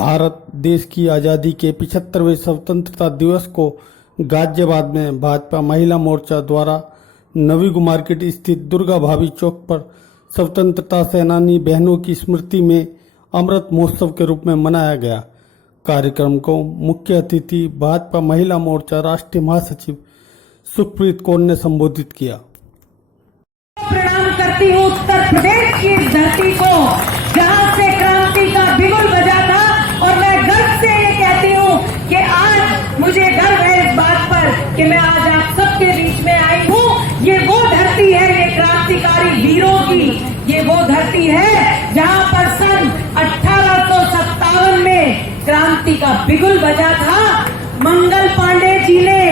भारत देश की आज़ादी के 75वें स्वतंत्रता दिवस को गाजियाबाद में भाजपा महिला मोर्चा द्वारा नवी मार्केट स्थित दुर्गा भाभी चौक पर स्वतंत्रता सेनानी बहनों की स्मृति में अमृत महोत्सव के रूप में मनाया गया। कार्यक्रम को मुख्य अतिथि भाजपा महिला मोर्चा राष्ट्रीय महासचिव सुखप्रीत कौर ने संबोधित किया। प्रणाम करती हूँ उत्तर प्रदेश की इस धरती को, जहाँ से क्रांति का बिगुल बजा था, और मैं गर्व से ये कहती हूँ कि आज मुझे गर्व है इस बात पर कि मैं आज आप सबके बीच में आई हूँ। ये वो धरती है, ये क्रांतिकारी वीरों की ये वो धरती है जहाँ पर सन 1857 में क्रांति का बिगुल बजा था। मंगल पांडे जी ने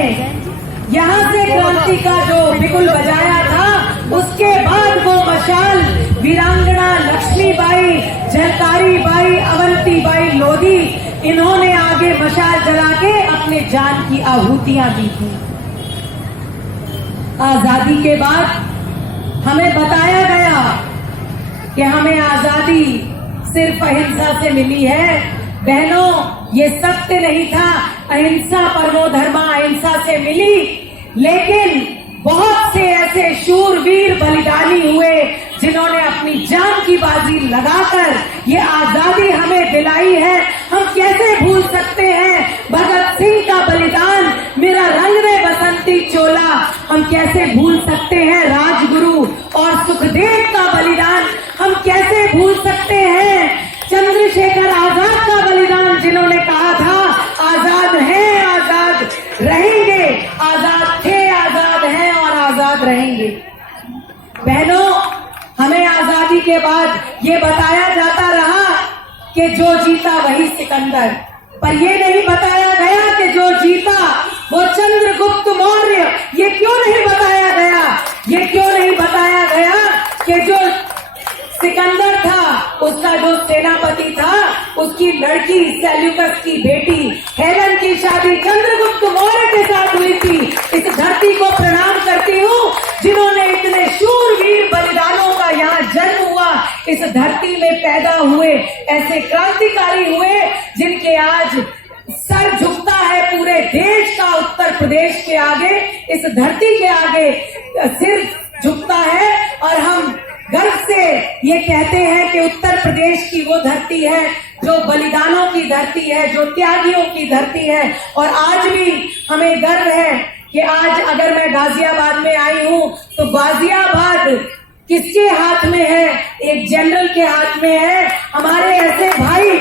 यहाँ से क्रांति का जो बिगुल बजाया था, उसके बाद वो मशाल वीरांगना लक्ष्मीबाई, झलकारी बाई, अवंती बाई लोधी, इन्होंने आगे मशाल जला के अपने जान की आहुतियां दी थी। आजादी के बाद हमें बताया गया कि हमें आजादी सिर्फ अहिंसा से मिली है। बहनों, ये सत्य नहीं था। अहिंसा परमो धर्मा, अहिंसा से मिली, लेकिन बहुत से ऐसे शूरवीर बलिदानी हुए जिन्होंने अपनी जान की बाजी लगाकर ये आजादी हमें दिलाई है। हम कैसे भूल सकते हैं भगत सिंह का बलिदान, मेरा रंग रे बसंती चोला। हम कैसे भूल सकते हैं राजगुरु और सुखदेव का बलिदान। हम कैसे भूल सकते हैं चंद्रशेखर आजाद का बलिदान, जिन्होंने कहा था आजाद हैं, आजाद रहेंगे, आजाद थे, आजाद हैं और आजाद रहेंगे। बहनों, हमें आजादी के बाद ये बताया जाता रहा कि जो जीता वही सिकंदर, पर ये नहीं बताया गया कि जो जीता वो चंद्रगुप्त मौर्य। ये क्यों नहीं बताया गया? ये क्यों नहीं बताया गया कि जो सिकंदर था, उसका जो सेनापति था, उसकी लड़की सेल्यूकस की बेटी हेलेन की शादी चंद्रगुप्त मौर्य के साथ हुई थी। इस धरती को प्रणाम करती हूँ जिन्होंने इतने शूरवीर बलिदानों का यहाँ जन्म हुआ। इस धरती में पैदा हुए ऐसे क्रांतिकारी हुए जिनके आज सर झुकता है पूरे देश का। उत्तर प्रदेश के आगे, इस धरती के आगे सिर झुकता है, और हम गर्व से ये कहते हैं कि उत्तर प्रदेश की वो धरती है जो बलिदानों की धरती है, जो त्यागियों की धरती है। और आज भी हमें गर्व है कि आज अगर मैं गाजियाबाद में आई हूँ तो गाजियाबाद किसके हाथ में है? एक जनरल के हाथ में है। हमारे ऐसे भाई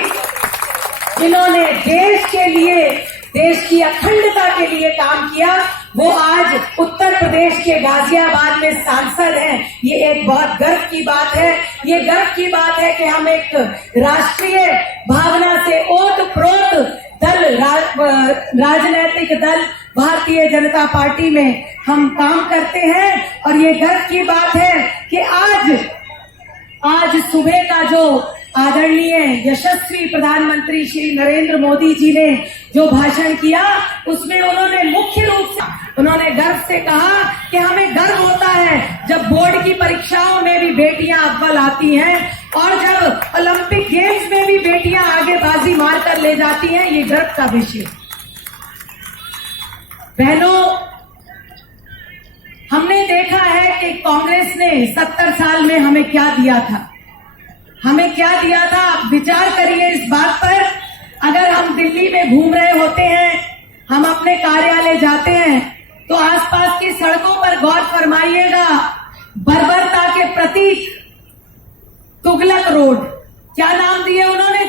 जिन्होंने देश के लिए, देश की अखंडता के लिए काम किया, वो आज उत्तर प्रदेश के गाजियाबाद में सांसद हैं। ये एक बहुत गर्व की बात है। ये गर्व की बात है कि हम एक राष्ट्रीय भावना से ओतप्रोत दल, राजनैतिक दल भारतीय जनता पार्टी में हम काम करते हैं। और ये गर्व की बात है कि आज सुबह का जो आदरणीय यशस्वी प्रधानमंत्री श्री नरेंद्र मोदी जी ने जो भाषण किया, उसमें उन्होंने मुख्य रूप से उन्होंने गर्व से कहा कि हमें गर्व होता है जब बोर्ड की परीक्षाओं में भी बेटियां अव्वल आती हैं, और जब ओलंपिक गेम्स में भी बेटियां आगे बाजी मार कर ले जाती हैं। ये गर्व का विषय। बहनों, हमने देखा है कि कांग्रेस ने 70 साल में हमें क्या दिया था। हमें क्या दिया था? आप विचार करिए इस बात पर। अगर हम दिल्ली में घूम रहे होते हैं, हम अपने कार्यालय जाते हैं, तो आसपास की सड़कों पर गौर फरमाइएगा, बर्बरता के प्रतीक तुगलक रोड, क्या नाम दिए उन्होंने?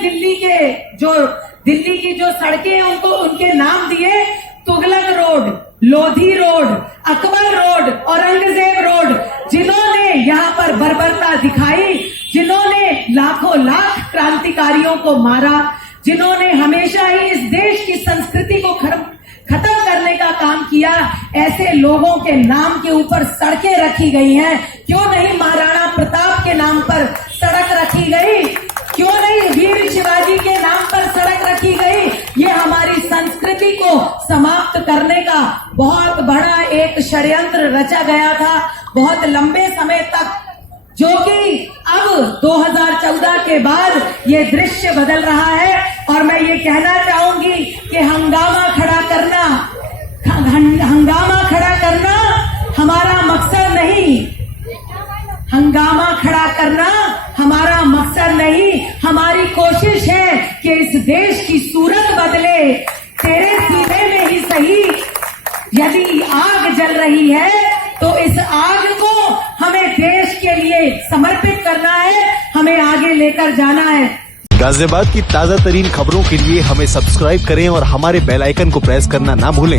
दिल्ली की जो सड़कें हैं उनको उनके नाम दिए Tughlaq road, Lodhi road, Akbar road, Aurangzeb road. जिन्होंने यहाँ पर बर्बरता दिखाई, जिन्होंने लाखों लाख क्रांतिकारियों को मारा, जिन्होंने हमेशा ही इस देश की संस्कृति को खत्म करने का काम किया, ऐसे लोगों के नाम के ऊपर सड़कें रखी गई हैं। क्यों नहीं महाराणा प्रताप के नाम पर सड़क रखी गई? क्यों नहीं वीर शिवाजी के नाम पर सड़क रखी गई? ये हमारी संस्कृति को समाप्त करने का बहुत बड़ा एक षड्यंत्र रचा गया था बहुत लंबे समय तक, जो कि अब 2014 के बाद ये दृश्य बदल रहा है। और और मैं ये कहना चाहूंगी कि हंगामा खड़ा करना हमारा मकसद नहीं, हंगामा खड़ा करना हमारा मकसद नहीं। हमारी कोशिश है कि इस देश की सूरत बदले। तेरे सीने में ही सही, यदि आग जल रही है तो इस आग को हमें देश के लिए समर्पित करना है, हमें आगे लेकर जाना है। गाजियाबाद की ताजा तरीन खबरों के लिए हमें सब्सक्राइब करें और हमारे बेल आइकन को प्रेस करना ना भूलें।